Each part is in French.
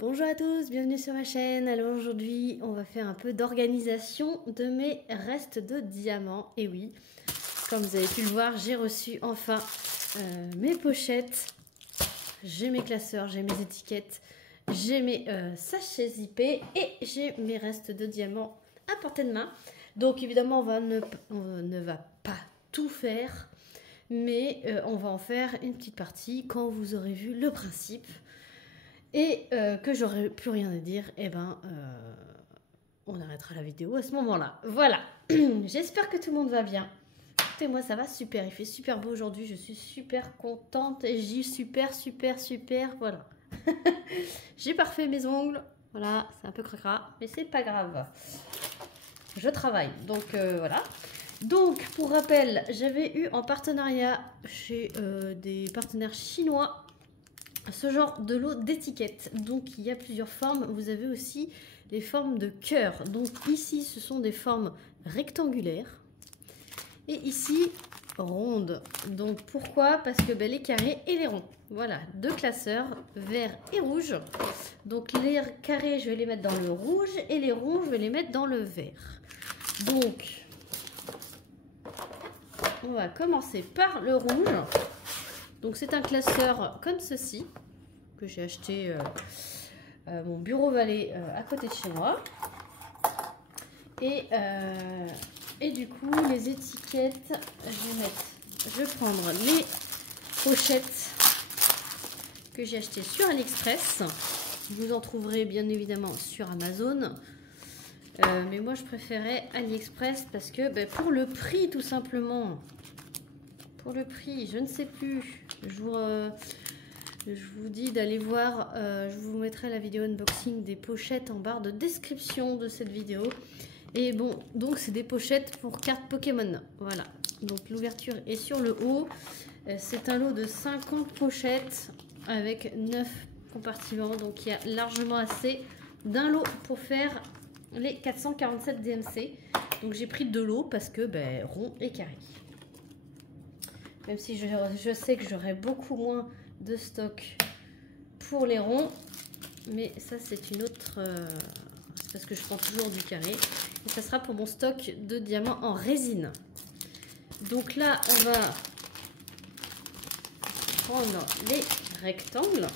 Bonjour à tous, bienvenue sur ma chaîne. Alors aujourd'hui, on va faire un peu d'organisation de mes restes de diamants. Et oui, comme vous avez pu le voir, j'ai reçu enfin mes pochettes. J'ai mes classeurs, j'ai mes étiquettes, j'ai mes sachets zippés et j'ai mes restes de diamants à portée de main. Donc évidemment, on ne va pas tout faire, mais on va en faire une petite partie quand vous aurez vu le principe. Et que j'aurai plus rien à dire, et on arrêtera la vidéo à ce moment-là. Voilà, j'espère que tout le monde va bien. Écoutez, moi ça va super, il fait super beau aujourd'hui, je suis super contente et je dis super, voilà. J'ai parfait mes ongles, voilà, c'est un peu cracra, mais c'est pas grave. Je travaille, donc voilà. Donc, pour rappel, j'avais eu en partenariat chez des partenaires chinois ce genre de lot d'étiquettes. Donc il y a plusieurs formes. Vous avez aussi les formes de cœur. Donc ici ce sont des formes rectangulaires et ici rondes. Donc pourquoi? Parce que les carrés et les ronds. Voilà, deux classeurs, vert et rouge. Donc les carrés je vais les mettre dans le rouge et les ronds je vais les mettre dans le vert. Donc on va commencer par le rouge. Donc c'est un classeur comme ceci que j'ai acheté à mon bureau valet à côté de chez moi. Et du coup les étiquettes, je vais prendre les pochettes que j'ai achetées sur AliExpress. Vous en trouverez bien évidemment sur Amazon. Mais moi je préférais AliExpress parce que pour le prix tout simplement. Pour le prix, je ne sais plus. Je vous dis d'aller voir, je vous mettrai la vidéo unboxing des pochettes en barre de description de cette vidéo. Et bon, donc c'est des pochettes pour cartes Pokémon. Voilà, donc l'ouverture est sur le haut. C'est un lot de 50 pochettes avec 9 compartiments. Donc il y a largement assez d'un lot pour faire les 447 DMC. Donc j'ai pris 2 lots parce que rond et carré. Même si je sais que j'aurai beaucoup moins de stock pour les ronds, mais ça c'est une autre, c'est parce que je prends toujours du carré, et ça sera pour mon stock de diamants en résine. Donc là on va prendre les rectangles.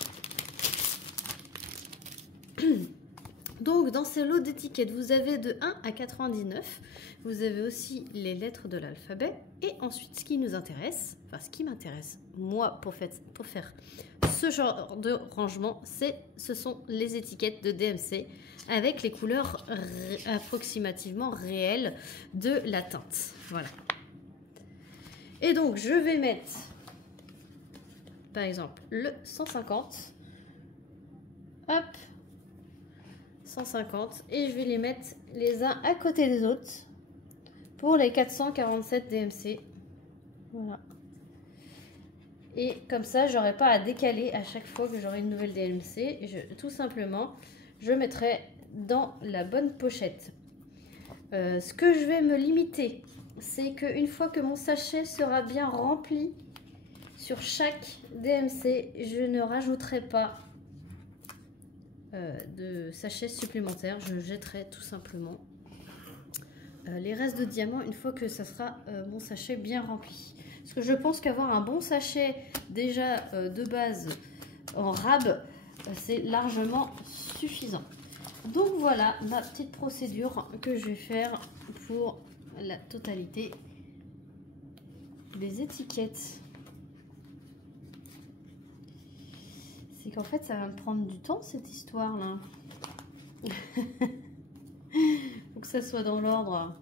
Donc dans ces lots d'étiquettes, vous avez de 1 à 99. Vous avez aussi les lettres de l'alphabet. Et ensuite, ce qui nous intéresse, enfin ce qui m'intéresse, moi, pour faire ce genre de rangement, ce sont les étiquettes de DMC avec les couleurs approximativement réelles de la teinte. Voilà. Et donc, je vais mettre, par exemple, le 150. Hop. 150 et je vais les mettre les uns à côté des autres pour les 447 DMC. Voilà. Et comme ça, j'aurai pas à décaler à chaque fois que j'aurai une nouvelle DMC. Tout simplement, je mettrai dans la bonne pochette. Ce que je vais me limiter, c'est qu'une fois que mon sachet sera bien rempli sur chaque DMC, je ne rajouterai pas de sachets supplémentaires. Je jetterai tout simplement les restes de diamants une fois que ça sera mon sachet bien rempli. Parce que je pense qu'avoir un bon sachet déjà de base en rab, c'est largement suffisant. Donc voilà ma petite procédure que je vais faire pour la totalité des étiquettes. C'est qu'en fait ça va me prendre du temps cette histoire là. Faut que ça soit dans l'ordre.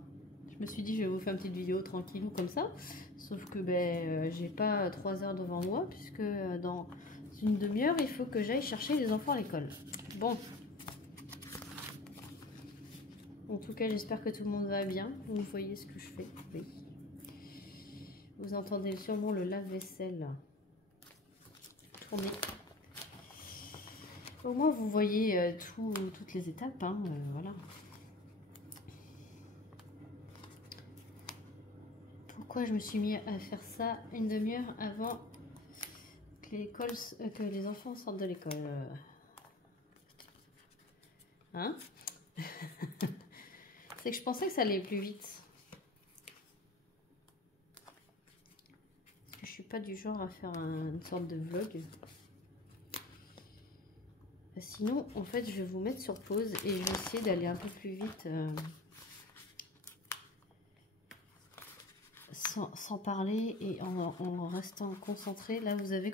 Je me suis dit je vais vous faire une petite vidéo tranquillou comme ça. Sauf que j'ai pas 3 heures devant moi puisque dans une demi-heure il faut que j'aille chercher les enfants à l'école. Bon. En tout cas j'espère que tout le monde va bien. Vous voyez ce que je fais. Oui. Vous entendez sûrement le lave-vaisselle tourner. Au moins vous voyez toutes les étapes, hein, voilà. Pourquoi je me suis mis à faire ça une demi-heure avant que les enfants sortent de l'école? Hein? C'est que je pensais que ça allait plus vite. Parce que je suis pas du genre à faire une sorte de vlog. Sinon, en fait, je vais vous mettre sur pause et je vais essayer d'aller un peu plus vite sans parler et en restant concentré. Là, vous avez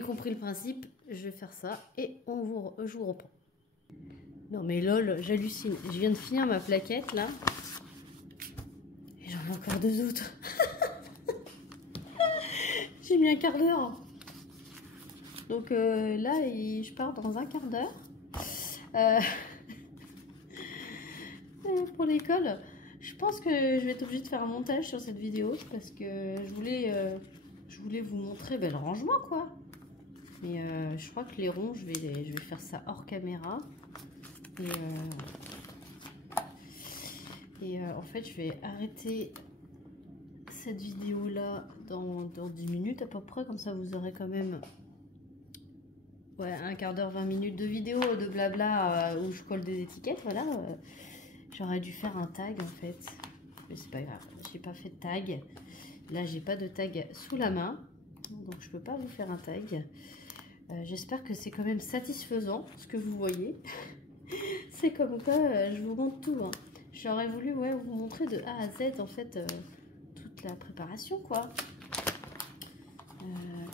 compris le principe. Je vais faire ça et je vous reprends. Non mais lol, j'hallucine. Je viens de finir ma plaquette là. Et j'en ai encore 2 autres. J'ai mis un quart d'heure. Donc là, je pars dans un quart d'heure. Pour l'école. Je pense que je vais être obligée de faire un montage sur cette vidéo. Parce que je voulais vous montrer le rangement quoi. Mais je crois que les ronds, je vais faire ça hors caméra. Et en fait, je vais arrêter cette vidéo là dans 10 minutes à peu près. Comme ça, vous aurez quand même un quart d'heure, 20 minutes de vidéo de blabla où je colle des étiquettes. Voilà. J'aurais dû faire un tag en fait. Mais c'est pas grave. J'ai pas fait de tag. Là, j'ai pas de tag sous la main. Donc, je peux pas vous faire un tag. J'espère que c'est quand même satisfaisant ce que vous voyez. C'est comme quoi je vous montre tout. Hein. J'aurais voulu vous montrer de A à Z en fait toute la préparation quoi.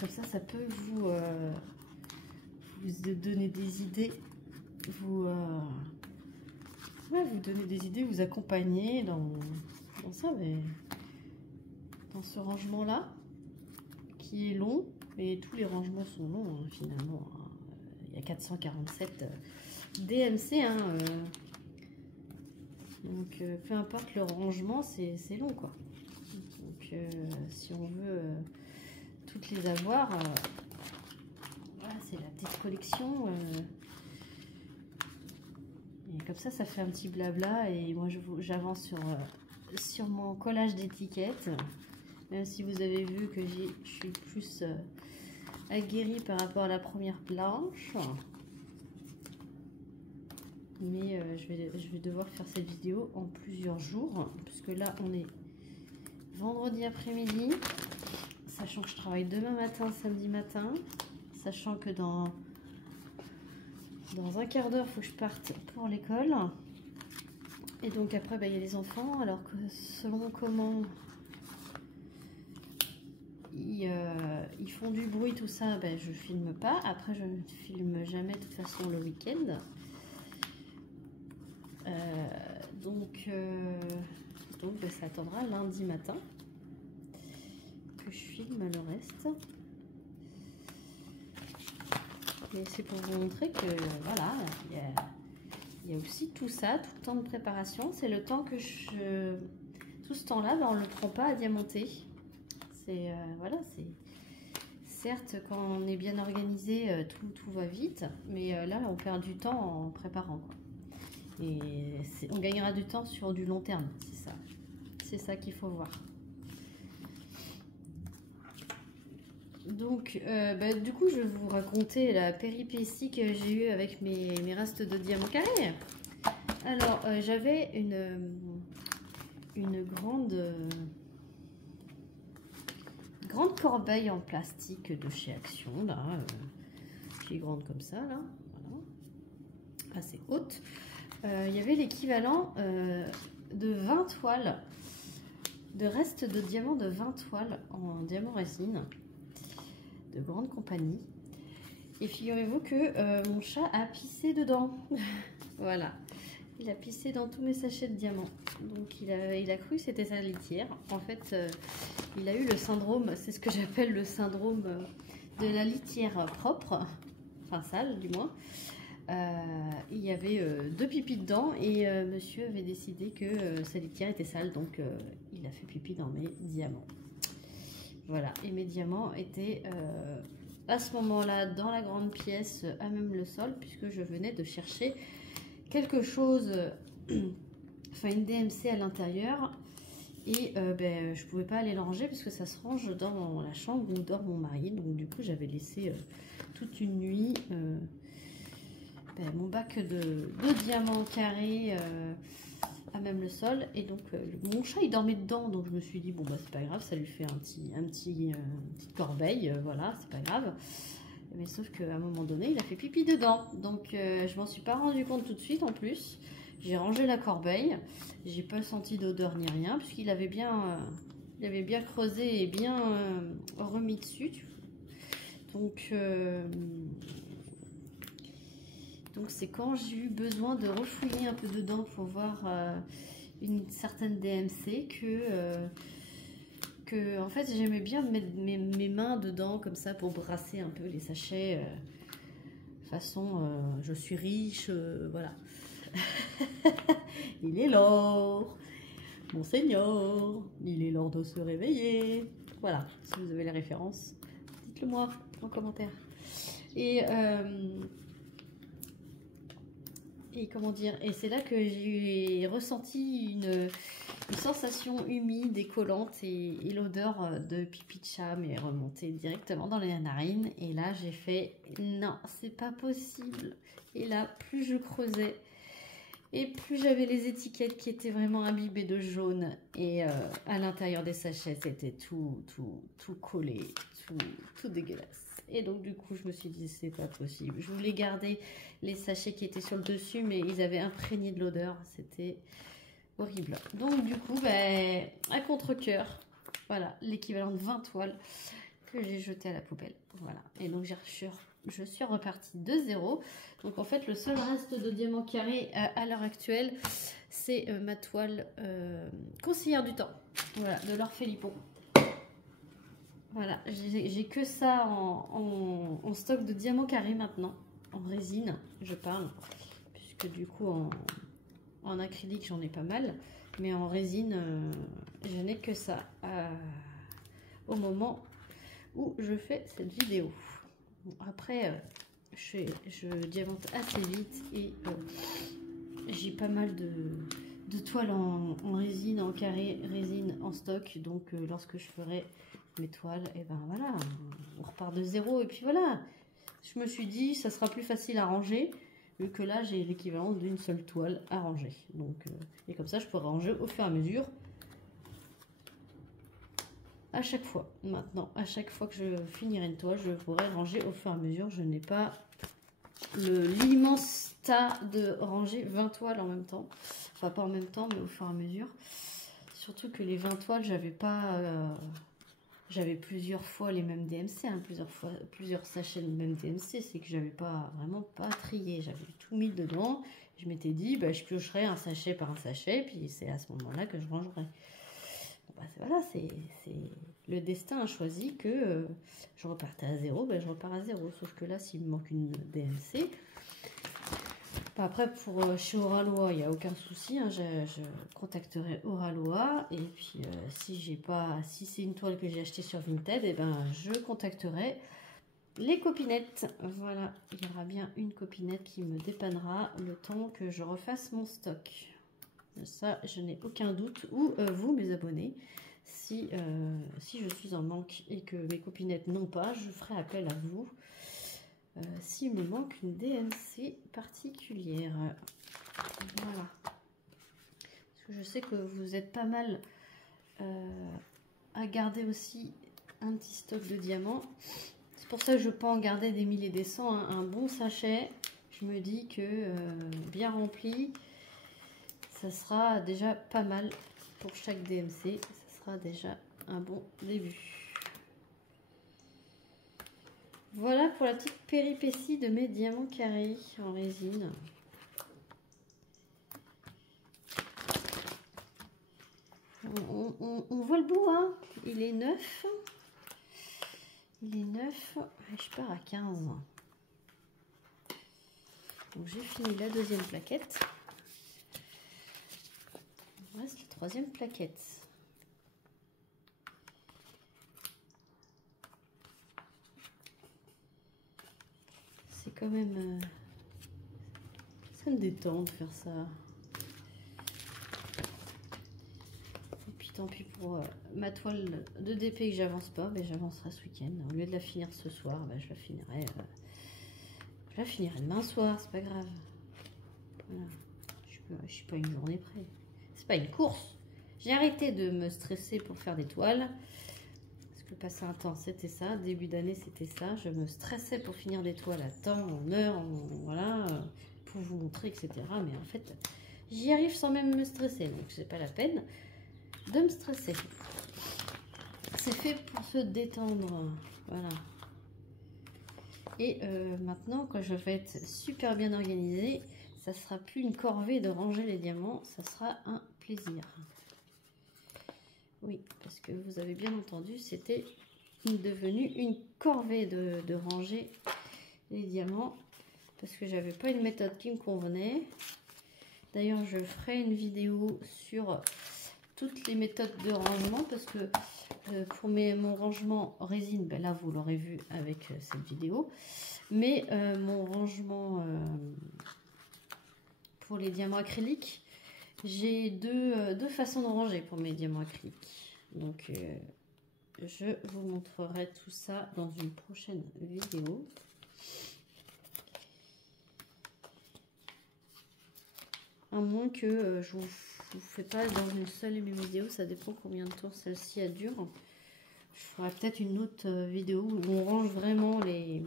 Comme ça peut vous donner des idées, vous donner des idées, vous accompagner dans ça, mais dans ce rangement là qui est long. Et tous les rangements sont longs hein, finalement. Il y a 447 DMC. Hein, donc peu importe le rangement, c'est long quoi. Donc si on veut toutes les avoir, voilà, c'est la petite collection. Et comme ça fait un petit blabla. Et moi j'avance sur mon collage d'étiquettes. Même si vous avez vu que je suis plus aguerrie par rapport à la première planche. Mais je vais devoir faire cette vidéo en plusieurs jours. Puisque là, on est vendredi après-midi. Sachant que je travaille demain matin, samedi matin. Sachant que dans un quart d'heure, il faut que je parte pour l'école. Et donc après, il y a les enfants. Alors que selon comment ils font du bruit, tout ça, je filme pas. Après, je ne filme jamais de toute façon le week-end. Donc ça attendra lundi matin que je filme le reste. Mais c'est pour vous montrer que voilà, il y a aussi tout ça, tout le temps de préparation. C'est le temps que tout ce temps-là, on ne le prend pas à diamanter. C'est voilà, c'est certes quand on est bien organisé, tout va vite, mais là on perd du temps en préparant quoi. Et on gagnera du temps sur du long terme, c'est ça qu'il faut voir. Donc du coup je vais vous raconter la péripétie que j'ai eue avec mes restes de diamants carrés. Alors j'avais une grande corbeille en plastique de chez Action là, qui est grande comme ça là, voilà, assez haute. Il y avait l'équivalent de 20 toiles, de restes de diamants de 20 toiles en diamant résine, de grande compagnie. Et figurez-vous que mon chat a pissé dedans. Voilà, il a pissé dans tous mes sachets de diamants. Donc il a cru que c'était sa litière. En fait, il a eu le syndrome, c'est ce que j'appelle le syndrome de la litière propre, enfin sale du moins. Il y avait 2 pipis dedans et monsieur avait décidé que sa litière était sale, donc il a fait pipi dans mes diamants. Voilà, et mes diamants étaient à ce moment-là dans la grande pièce, à même le sol, puisque je venais de chercher quelque chose, enfin une DMC à l'intérieur, et je pouvais pas aller le ranger parce que ça se range dans la chambre où dort mon mari. Donc du coup j'avais laissé toute une nuit mon bac de diamants carrés à même le sol. Et donc mon chat il dormait dedans, donc je me suis dit bon bah c'est pas grave, ça lui fait une petite corbeille, voilà, c'est pas grave. Mais sauf qu'à un moment donné il a fait pipi dedans, donc je m'en suis pas rendu compte tout de suite. En plus j'ai rangé la corbeille, j'ai pas senti d'odeur ni rien puisqu'il avait bien creusé et bien remis dessus. Donc c'est quand j'ai eu besoin de refouiller un peu dedans pour voir une certaine DMC que en fait j'aimais bien mettre mes mains dedans comme ça pour brasser un peu les sachets façon je suis riche, voilà. Il est l'or, Monseigneur, il est l'heure de se réveiller. Voilà, si vous avez les références, dites-le moi en commentaire. Et comment dire, et c'est là que j'ai ressenti une sensation humide et collante et l'odeur de pipi de chat m'est remontée directement dans les narines. Et là j'ai fait non, c'est pas possible. Et là plus je creusais et plus j'avais les étiquettes qui étaient vraiment imbibées de jaune. Et à l'intérieur des sachets c'était tout collé, tout dégueulasse. Et donc du coup je me suis dit c'est pas possible. Je voulais garder les sachets qui étaient sur le dessus, mais ils avaient imprégné de l'odeur, c'était horrible. Donc du coup à contre-cœur, voilà l'équivalent de 20 toiles que j'ai jeté à la poubelle. Voilà, et donc je suis repartie de zéro. Donc en fait le seul reste de diamants carrés à l'heure actuelle c'est ma toile conseillère du temps, voilà, de Laure Philippon. Voilà, j'ai que ça en stock de diamants carrés maintenant, en résine, je parle, puisque du coup en acrylique j'en ai pas mal, mais en résine je n'ai que ça au moment où je fais cette vidéo. Bon, après, je diamante assez vite et j'ai pas mal de toiles en résine, en carré, résine en stock, donc lorsque je ferai mes toiles, et ben voilà, on repart de zéro. Et puis voilà, je me suis dit ça sera plus facile à ranger vu que là j'ai l'équivalent d'une seule toile à ranger, donc et comme ça je pourrai ranger au fur et à mesure à chaque fois. Maintenant à chaque fois que je finirai une toile je pourrai ranger au fur et à mesure. Je n'ai pas l'immense tas de ranger 20 toiles en même temps, enfin pas en même temps mais au fur et à mesure, surtout que les 20 toiles j'avais pas j'avais plusieurs fois les mêmes DMC, hein, plusieurs sachets de même DMC, c'est que j'avais vraiment pas trié, j'avais tout mis dedans. Je m'étais dit, je piocherai un sachet par un sachet, puis c'est à ce moment-là que je rangerai. Bon, voilà, c'est le destin a choisi que je repartais à zéro, je repars à zéro. Sauf que là, s'il me manque une DMC, après, chez Oralois, il n'y a aucun souci, hein, je contacterai Oralois. Et puis, si c'est une toile que j'ai achetée sur Vinted, je contacterai les copinettes. Voilà, il y aura bien une copinette qui me dépannera le temps que je refasse mon stock. Ça, je n'ai aucun doute. Ou vous, mes abonnés, si je suis en manque et que mes copinettes n'ont pas, je ferai appel à vous. S'il me manque une DMC particulière. Voilà. Parce que je sais que vous êtes pas mal à garder aussi un petit stock de diamants. C'est pour ça que je peux en garder des 1000 et des 100. Hein. Un bon sachet, je me dis que bien rempli, ça sera déjà pas mal pour chaque DMC. Ça sera déjà un bon début. Voilà pour la petite péripétie de mes diamants carrés en résine. On voit le bout, hein. Il est neuf. Il est neuf. Je pars à 15. Donc j'ai fini la deuxième plaquette. Il reste la troisième plaquette. C'est quand même... ça me détend de faire ça. Et puis tant pis pour ma toile de DP que j'avance pas, j'avancerai ce week-end. Au lieu de la finir ce soir, je Je la finirai demain soir, c'est pas grave. Voilà. Je suis pas une journée près. C'est pas une course. J'ai arrêté de me stresser pour faire des toiles. Parce que passer un temps, c'était ça. Début d'année, c'était ça. Je me stressais pour finir des toiles à temps, en heure, voilà, pour vous montrer, etc. Mais en fait, j'y arrive sans même me stresser. Donc, c'est pas la peine de me stresser. C'est fait pour se détendre. Voilà. Et maintenant, quand je vais être super bien organisée, ça sera plus une corvée de ranger les diamants, ça sera un plaisir. Oui, parce que vous avez bien entendu, c'était devenu une corvée de ranger les diamants, parce que j'avais pas une méthode qui me convenait. D'ailleurs, je ferai une vidéo sur toutes les méthodes de rangement, parce que pour mon rangement résine, ben là vous l'aurez vu avec cette vidéo, mais mon rangement pour les diamants acryliques, j'ai deux façons de ranger pour mes diamants acryliques. Donc je vous montrerai tout ça dans une prochaine vidéo. À moins que je vous fais pas dans une seule et même vidéo, ça dépend combien de temps celle-ci a dure. Je ferai peut-être une autre vidéo où on range vraiment les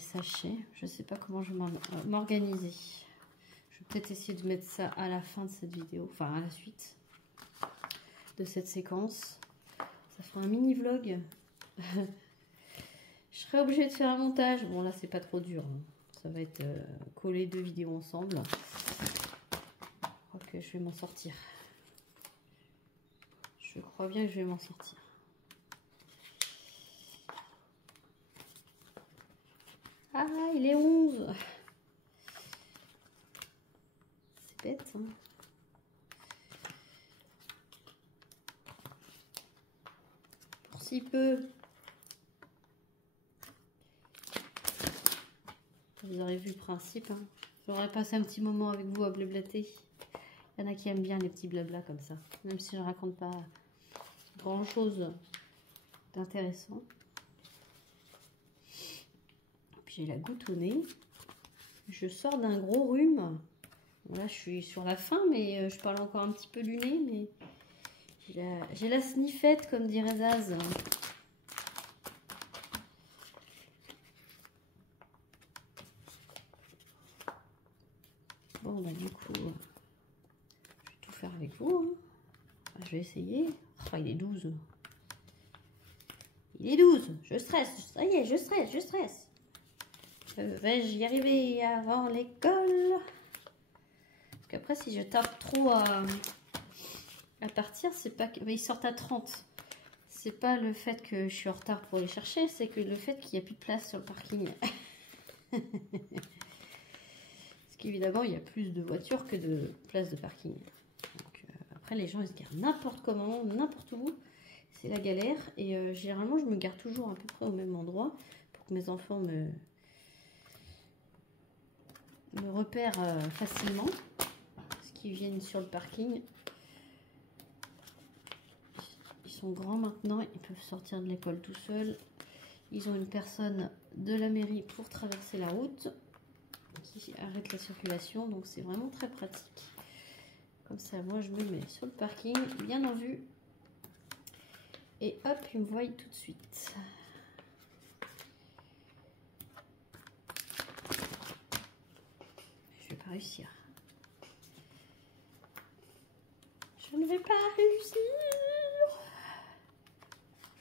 sachets. Je sais pas comment je vais m'organiser. Je vais peut-être essayer de mettre ça à la fin de cette vidéo, enfin à la suite de cette séquence. Ça fera un mini vlog. Je serai obligée de faire un montage. Bon là c'est pas trop dur, hein. Ça va être coller deux vidéos ensemble. Je crois que je vais m'en sortir. Je crois bien que je vais m'en sortir. Ah, il est 11. C'est bête, hein. Pour si peu. Vous aurez vu le principe, hein. J'aurais passé un petit moment avec vous à blablater. Il y en a qui aiment bien les petits blablas comme ça. Même si je ne raconte pas grand chose d'intéressant. Puis j'ai la goutte au nez. Je sors d'un gros rhume. Là, je suis sur la fin, mais je parle encore un petit peu du nez. Mais j'ai la sniffette, comme dirait Zaz. Bon, bah du coup, je vais tout faire avec vous. Hein. Je vais essayer. Oh, il est 12. Il est 12. Je stresse. Ça y est, je stresse. Vais-je y arriver avant l'école? Parce qu'après, si je tarde trop à partir, c'est pas que... Ils sortent à 30. C'est pas le fait que je suis en retard pour les chercher, c'est que le fait qu'il n'y a plus de place sur le parking. Parce qu'évidemment, il y a plus de voitures que de places de parking. Donc, après, les gens, ils se garent n'importe comment, n'importe où. C'est la galère. Et généralement, je me gare toujours à peu près au même endroit pour que mes enfants me repèrent facilement. Parce qu'ils viennent sur le parking. Ils sont grands maintenant, ils peuvent sortir de l'école tout seuls. Ils ont une personne de la mairie pour traverser la route qui arrête la circulation, donc c'est vraiment très pratique. Comme ça, moi je me mets sur le parking, bien en vue. Et hop, ils me voient tout de suite. Je vais pas réussir. Je ne vais pas réussir.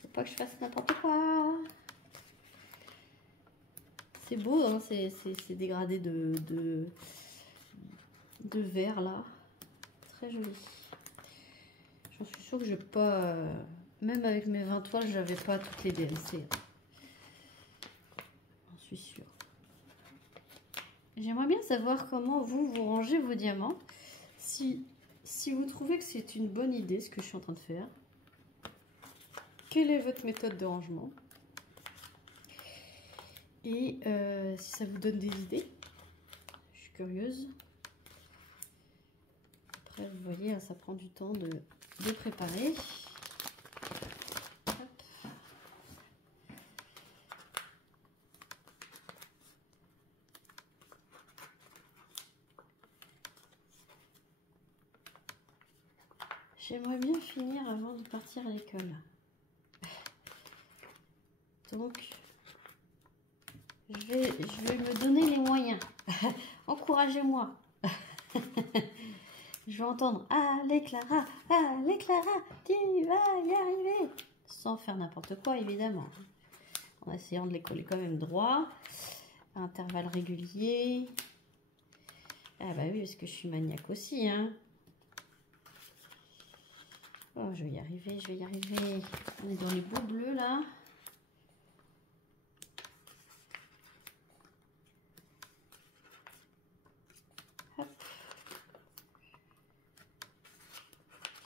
Faut pas que je fasse n'importe quoi. C'est beau, hein, ces dégradés de verre là. Très joli. J'en suis sûre que je n'ai pas... même avec mes 20 toiles, j'avais pas toutes les DLC. J'en suis sûre. J'aimerais bien savoir comment vous rangez vos diamants. Si vous trouvez que c'est une bonne idée ce que je suis en train de faire. Quelle est votre méthode de rangement? Et si ça vous donne des idées, je suis curieuse. Après, vous voyez, ça prend du temps de préparer. Hop. J'aimerais bien finir avant de partir à l'école. Donc, je vais me donner les moyens. Encouragez-moi. Je vais entendre « Allez Clara, tu vas y arriver !» Sans faire n'importe quoi, évidemment. En essayant de les coller quand même droit, à intervalles réguliers. Ah bah oui, parce que je suis maniaque aussi, hein. Oh, je vais y arriver, je vais y arriver. On est dans les beaux bleus, là.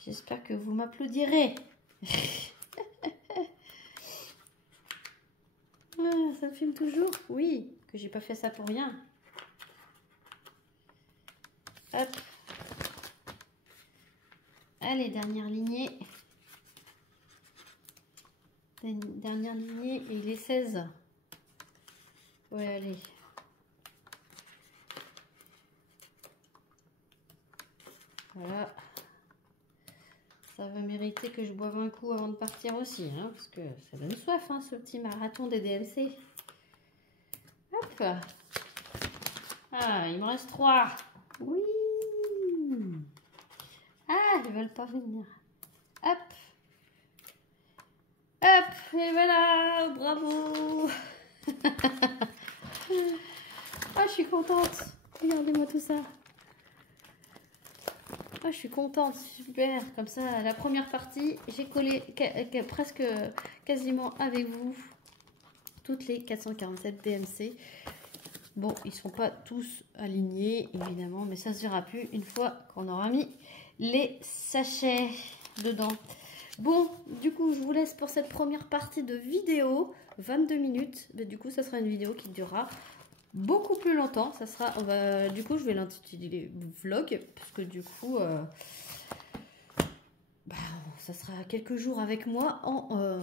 J'espère que vous m'applaudirez. Ah, ça me filme toujours? Oui, que j'ai pas fait ça pour rien. Hop. Allez, dernière lignée. Dernière lignée et il est 16. Ouais, allez. Voilà. Ça va mériter que je boive un coup avant de partir aussi, hein, parce que ça donne soif, hein, ce petit marathon des DMC. Hop. Ah, il me reste 3. Oui. Ah, ils veulent pas venir. Hop. Hop, et voilà, bravo. Ah, je suis contente. Regardez-moi tout ça. Ah, je suis contente, super. Comme ça, la première partie, j'ai collé presque quasiment avec vous toutes les 447 DMC. Bon, ils ne sont pas tous alignés, évidemment, mais ça ne se verra plus une fois qu'on aura mis les sachets dedans. Bon, du coup, je vous laisse pour cette première partie de vidéo, 22 minutes. Mais du coup, ça sera une vidéo qui durera beaucoup plus longtemps. Ça sera, du coup, je vais l'intituler vlog, parce que du coup, ça sera quelques jours avec moi en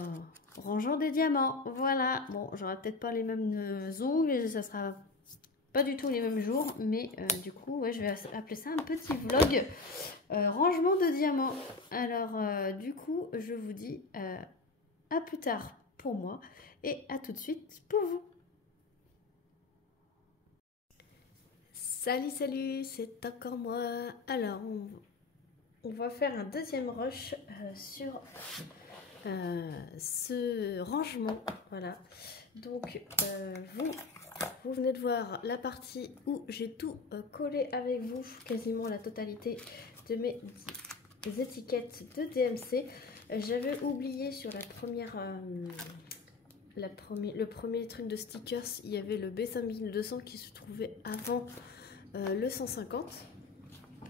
rangeant des diamants. Voilà. Bon, j'aurai peut-être pas les mêmes ongles, ça sera pas du tout les mêmes jours, mais du coup, ouais, je vais appeler ça un petit vlog rangement de diamants. Alors, du coup, je vous dis à plus tard pour moi et à tout de suite pour vous. Salut, salut, c'est encore moi. Alors, on va faire un deuxième rush sur ce rangement. Voilà. Donc, vous venez de voir la partie où j'ai tout collé avec vous, quasiment la totalité de mes étiquettes de DMC. J'avais oublié sur la première, le premier truc de stickers, il y avait le B5200 qui se trouvait avant le 150.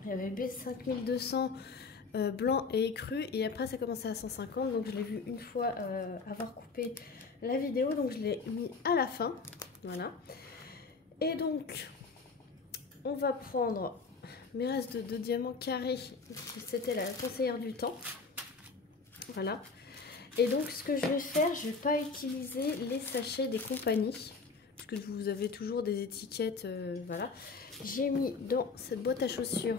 Il y avait B5200 blanc et écru et après ça commençait à 150, donc je l'ai vu une fois avoir coupé la vidéo, donc je l'ai mis à la fin. Voilà. Et donc, on va prendre mes restes de diamants carrés. C'était la conseillère du temps. Voilà. Et donc, ce que je vais faire, je ne vais pas utiliser les sachets des compagnies. Parce que vous avez toujours des étiquettes. Voilà. J'ai mis dans cette boîte à chaussures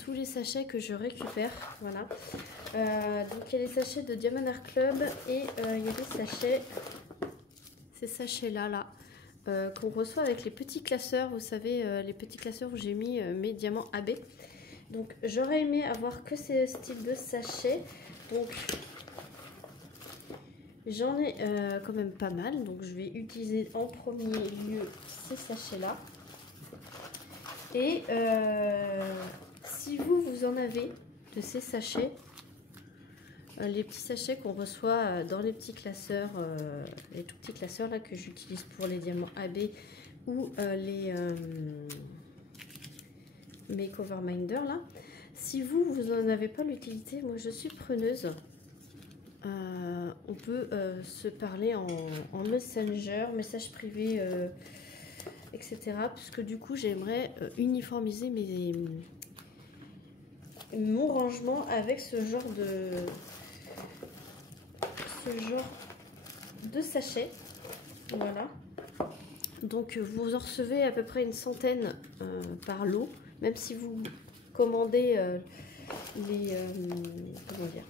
tous les sachets que je récupère. Voilà. Donc, il y a les sachets de Diamond Art Club et il y a des sachets... Ces sachets-là, qu'on reçoit avec les petits classeurs. Vous savez, les petits classeurs où j'ai mis mes diamants AB. Donc, j'aurais aimé avoir que ce style de sachet. Donc, j'en ai quand même pas mal. Donc, je vais utiliser en premier lieu ces sachets-là. Et si vous en avez de ces sachets, les petits sachets qu'on reçoit dans les petits classeurs, les tout petits classeurs là que j'utilise pour les diamants AB ou mes Coverminder là. Si vous n'en avez pas l'utilité, moi je suis preneuse. On peut se parler en Messenger, message privé, etc. Parce que du coup j'aimerais uniformiser mon rangement avec ce genre de sachets. Voilà. Donc vous en recevez à peu près une centaine par lot. Même si vous commandez comment dire,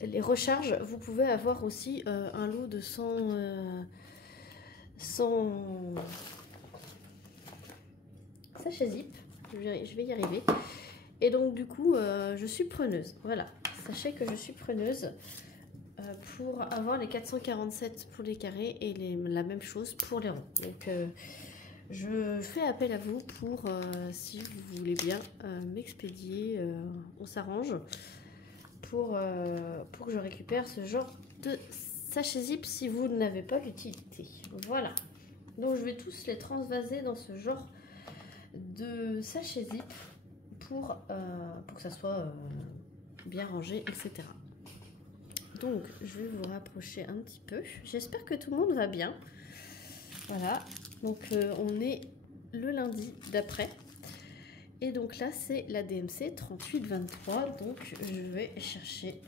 les recharges, vous pouvez avoir aussi un lot de 100 sachets zip. Je vais y arriver. Et donc du coup, je suis preneuse. Voilà, sachez que je suis preneuse pour avoir les 447 pour les carrés et la même chose pour les ronds. Donc je fais appel à vous pour, si vous voulez bien m'expédier, on s'arrange pour que je récupère ce genre de sachet zip si vous n'avez pas l'utilité. Voilà, donc je vais tous les transvaser dans ce genre de sachet zip pour que ça soit bien rangé, etc. Donc je vais vous rapprocher un petit peu. J'espère que tout le monde va bien. Voilà, donc on est le lundi d'après. Et donc là c'est la DMC 3823. Donc je vais chercher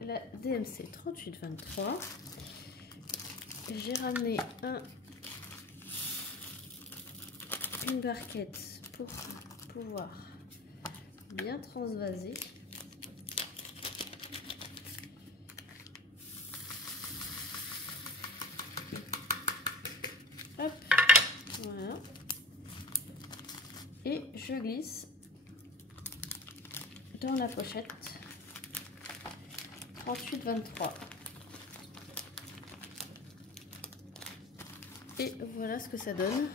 la DMC 3823. J'ai ramené une barquette pour pouvoir bien transvaser. Hop, voilà. Et je glisse dans la pochette 3823. Et voilà ce que ça donne.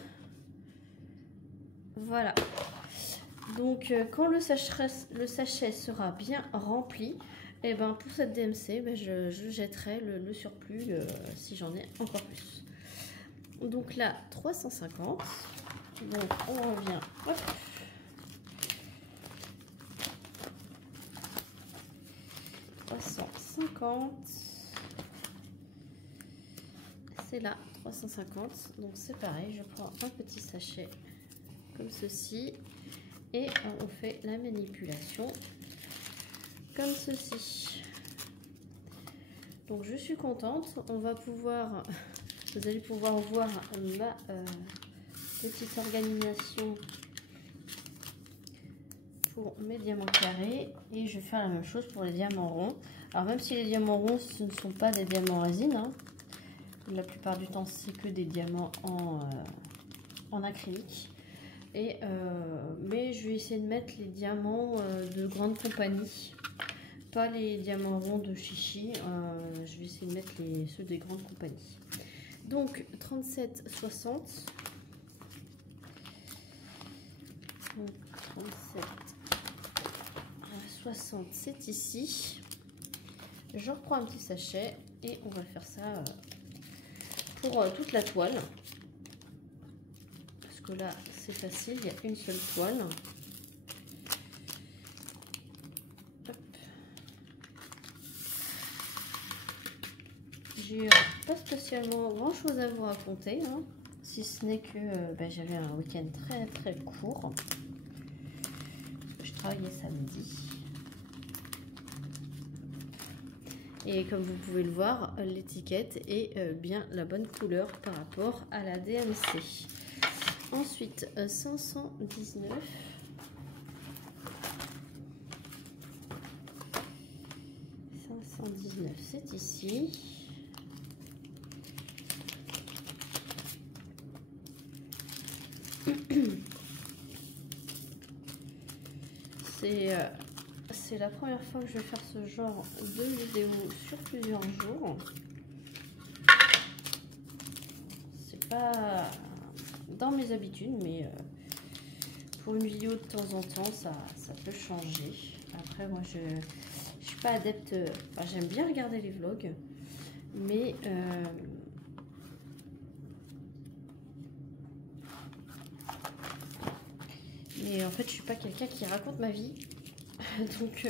Voilà. Donc quand le sachet sera bien rempli, et ben pour cette DMC, ben, je jetterai le surplus si j'en ai encore plus. Donc là 350. Donc on revient. Hop. C'est là 350. Donc c'est pareil, je prends un petit sachet comme ceci et on fait la manipulation comme ceci. Donc je suis contente, on va pouvoir, vous allez pouvoir voir ma petite organisation pour mes diamants carrés et je vais faire la même chose pour les diamants ronds. Alors même si les diamants ronds ce ne sont pas des diamants résine, hein, la plupart du temps c'est que des diamants en acrylique. Et mais je vais essayer de mettre les diamants de grande compagnie, pas les diamants ronds de chichi. Je vais essayer de mettre ceux des grandes compagnies. Donc 37,60. Donc 37,60 c'est ici. Je reprends un petit sachet et on va faire ça pour toute la toile. Parce que là c'est facile, il y a une seule toile. J'ai pas spécialement grand chose à vous raconter, hein, si ce n'est que j'avais un week-end très court. Je travaillais samedi. Et comme vous pouvez le voir, l'étiquette est bien la bonne couleur par rapport à la DMC. Ensuite, 519. C'est ici. C'est la première fois que je vais faire ce genre de vidéo sur plusieurs jours. C'est pas dans mes habitudes, mais pour une vidéo de temps en temps, ça peut changer. Après, moi, je suis pas adepte. Enfin, j'aime bien regarder les vlogs, mais en fait, je suis pas quelqu'un qui raconte ma vie. Donc,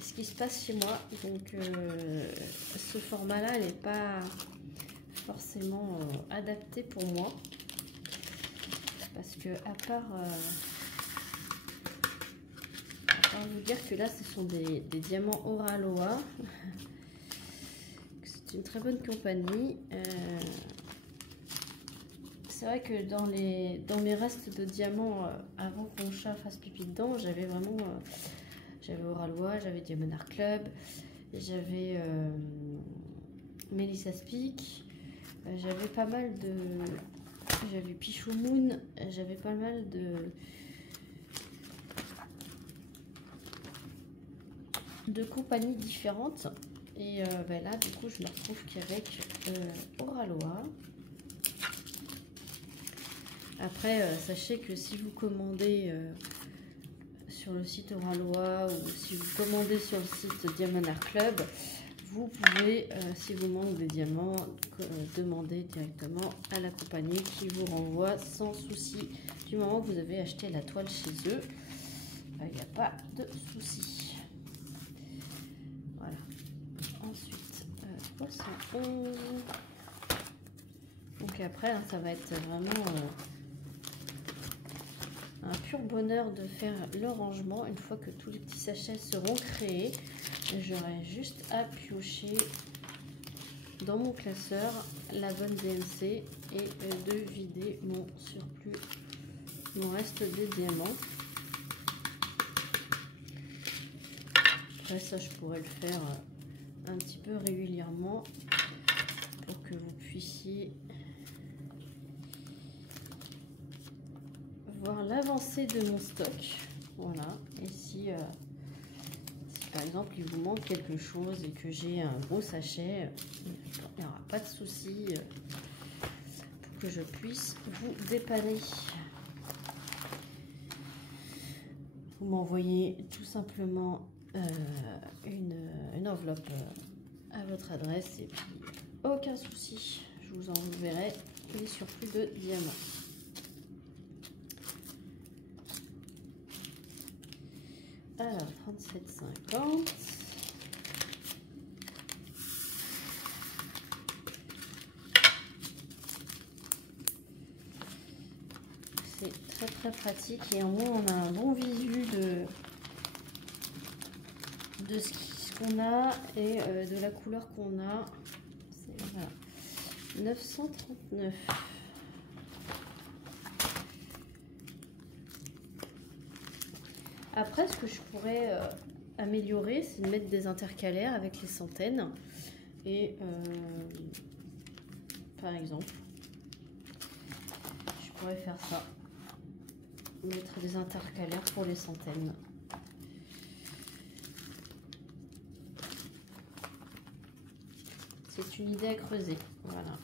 ce qui se passe chez moi. Donc, ce format-là, elle n'est pas forcément adapté pour moi. Parce que, à part vous dire que là, ce sont des diamants Oraloa. C'est une très bonne compagnie. c'est vrai que dans mes restes de diamants, avant que mon chat fasse pipi dedans, j'avais vraiment... j'avais Oralois, j'avais Diamond Art Club, j'avais Melissa Speak, j'avais pas mal de... J'avais Pichou Moon, j'avais pas mal de compagnies différentes. Et ben là, du coup, je me retrouve qu'avec Oralois. Après, sachez que si vous commandez sur le site Oralois ou si vous commandez sur le site Diamond Art Club, vous pouvez, si vous manque des diamants, demander directement à la compagnie qui vous renvoie sans souci. Du moment que vous avez acheté la toile chez eux, il n'y a pas de souci. Voilà. Ensuite, 311. Donc après, hein, ça va être vraiment un pur bonheur de faire le rangement. Une fois que tous les petits sachets seront créés, j'aurai juste à piocher dans mon classeur la bonne DMC et de vider mon surplus, mon reste des diamants. Après ça, je pourrais le faire un petit peu régulièrement pour que vous puissiez voir l'avancée de mon stock. Voilà. Et si par exemple il vous manque quelque chose et que j'ai un gros sachet, il n'y aura pas de souci pour que je puisse vous dépanner. Vous m'envoyez tout simplement une enveloppe à votre adresse et puis aucun souci, je vous enverrai les surplus de diamants. Alors 37,50. C'est très très pratique et au moins on a un bon visu de ce qu'on a et de la couleur qu'on a. C'est voilà, 939. Après, ce que je pourrais améliorer, c'est de mettre des intercalaires avec les centaines. Et par exemple, je pourrais faire ça. Mettre des intercalaires pour les centaines. C'est une idée à creuser. Voilà.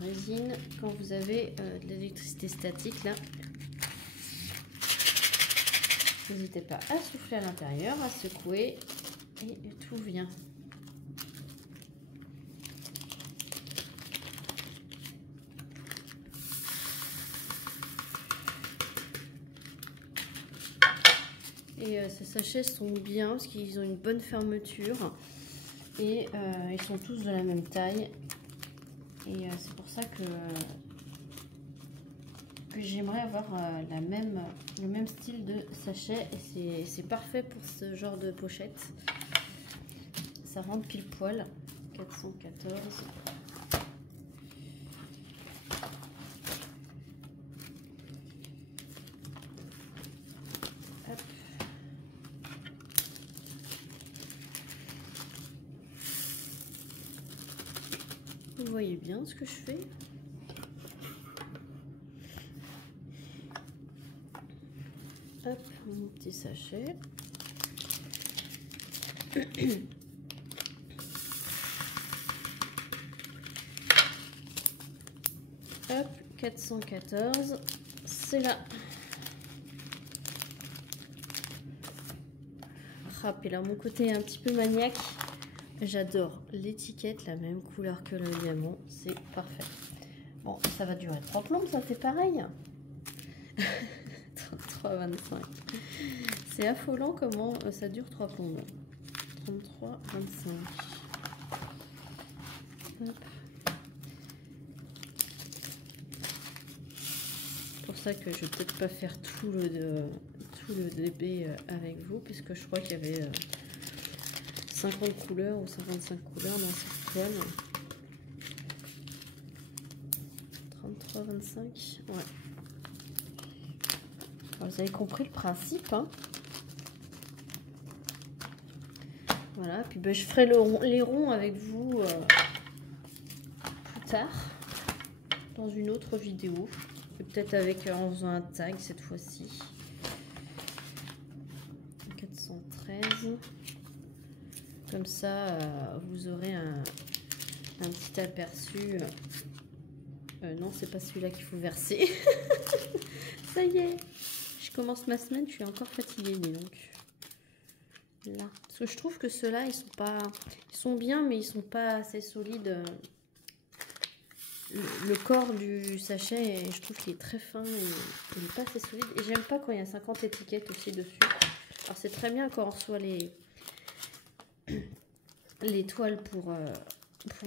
Résine, quand vous avez de l'électricité statique là, n'hésitez pas à souffler à l'intérieur, à secouer et tout vient. Et ces sachets sont bien parce qu'ils ont une bonne fermeture et ils sont tous de la même taille. Et c'est pour ça que j'aimerais avoir le même style de sachet. Et c'est parfait pour ce genre de pochette. Ça rentre pile poil. 414. Hop. Vous voyez bien ce que je fais? Hop, mon petit sachet. Hop, 414, c'est là. Et là, mon côté un petit peu maniaque, j'adore l'étiquette, la même couleur que le diamant, c'est parfait. Bon, ça va durer 30 plombes, ça fait pareil. 33,25. C'est affolant comment ça dure 3 plombes. 33,25. Hop. C'est pour ça que je vais peut-être pas faire tout le DB avec vous, puisque je crois qu'il y avait 50 couleurs ou 55 couleurs dans cette toile. 33, 25, ouais. Alors, vous avez compris le principe, hein. Voilà, puis ben, je ferai les ronds avec vous plus tard, dans une autre vidéo. Peut-être avec en faisant un tag cette fois-ci. 413. Comme ça, vous aurez un petit aperçu. Non, c'est pas celui-là qu'il faut verser. Ça y est, je commence ma semaine, je suis encore fatiguée, dis donc. Là, parce que je trouve que ceux-là, ils sont bien, mais ils sont pas assez solides. Le corps du sachet, je trouve qu'il est très fin et il n'est pas assez solide. Et j'aime pas quand il y a 50 étiquettes aussi dessus. Alors c'est très bien quand on reçoit les toiles pour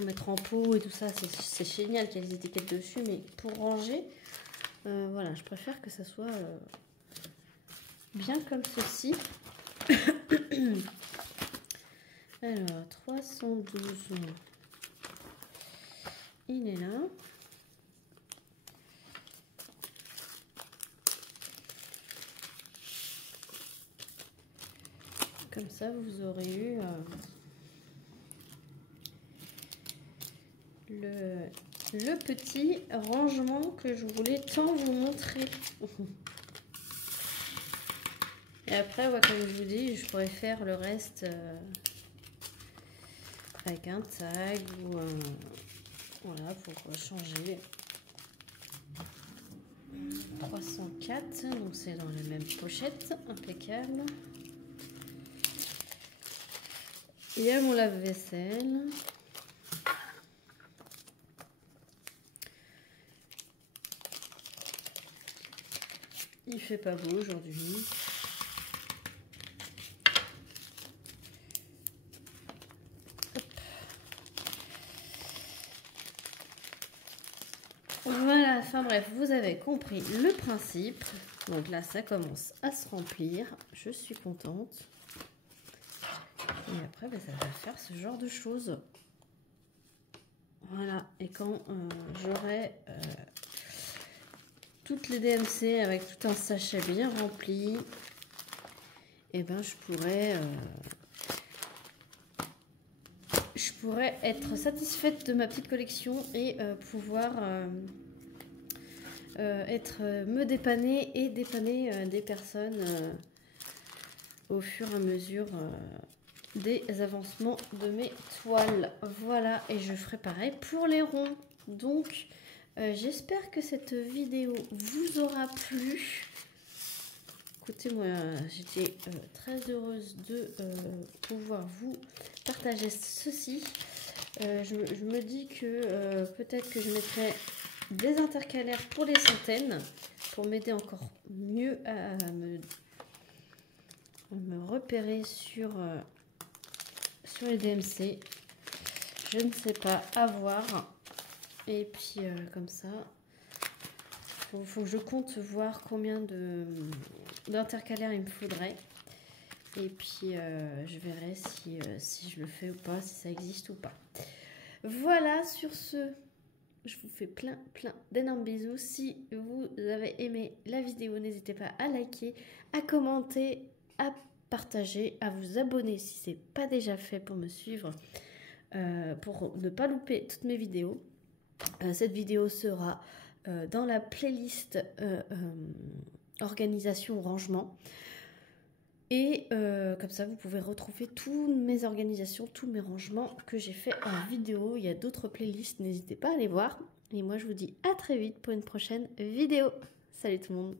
mettre en pot et tout ça. C'est génial qu'il y ait des étiquettes dessus, mais pour ranger, voilà, je préfère que ça soit bien comme ceci. Alors, 312, il est là. Comme ça, vous aurez eu le petit rangement que je voulais tant vous montrer. Et après, ouais, comme je vous dis, je pourrais faire le reste avec un tag ou voilà, pour changer. 304, donc c'est dans la même pochette, impeccable. Il y a mon lave-vaisselle. Il fait pas beau aujourd'hui. Voilà, enfin bref, vous avez compris le principe. Donc là, ça commence à se remplir. Je suis contente. Et après, ben, ça va faire ce genre de choses. Voilà, et quand j'aurai toutes les DMC avec tout un sachet bien rempli, et ben je pourrais être satisfaite de ma petite collection et pouvoir me dépanner et dépanner des personnes au fur et à mesure des avancements de mes toiles. Voilà, et je ferai pareil pour les ronds. Donc j'espère que cette vidéo vous aura plu. Écoutez, moi j'étais très heureuse de pouvoir vous partager ceci. Je me dis que peut-être que je mettrai des intercalaires pour les centaines pour m'aider encore mieux à me repérer sur les DMC. Je ne sais pas, à voir. Et puis comme ça, faut que je compte voir combien d'intercalaires il me faudrait. Et puis je verrai si je le fais ou pas, si ça existe ou pas. Voilà, sur ce, je vous fais plein d'énormes bisous. Si vous avez aimé la vidéo, n'hésitez pas à liker, à commenter, à partager, à vous abonner si ce n'est pas déjà fait pour me suivre, pour ne pas louper toutes mes vidéos. Cette vidéo sera dans la playlist organisation rangement. Et comme ça, vous pouvez retrouver toutes mes organisations, tous mes rangements que j'ai fait en vidéo. Il y a d'autres playlists, n'hésitez pas à aller voir. Et moi, je vous dis à très vite pour une prochaine vidéo. Salut tout le monde!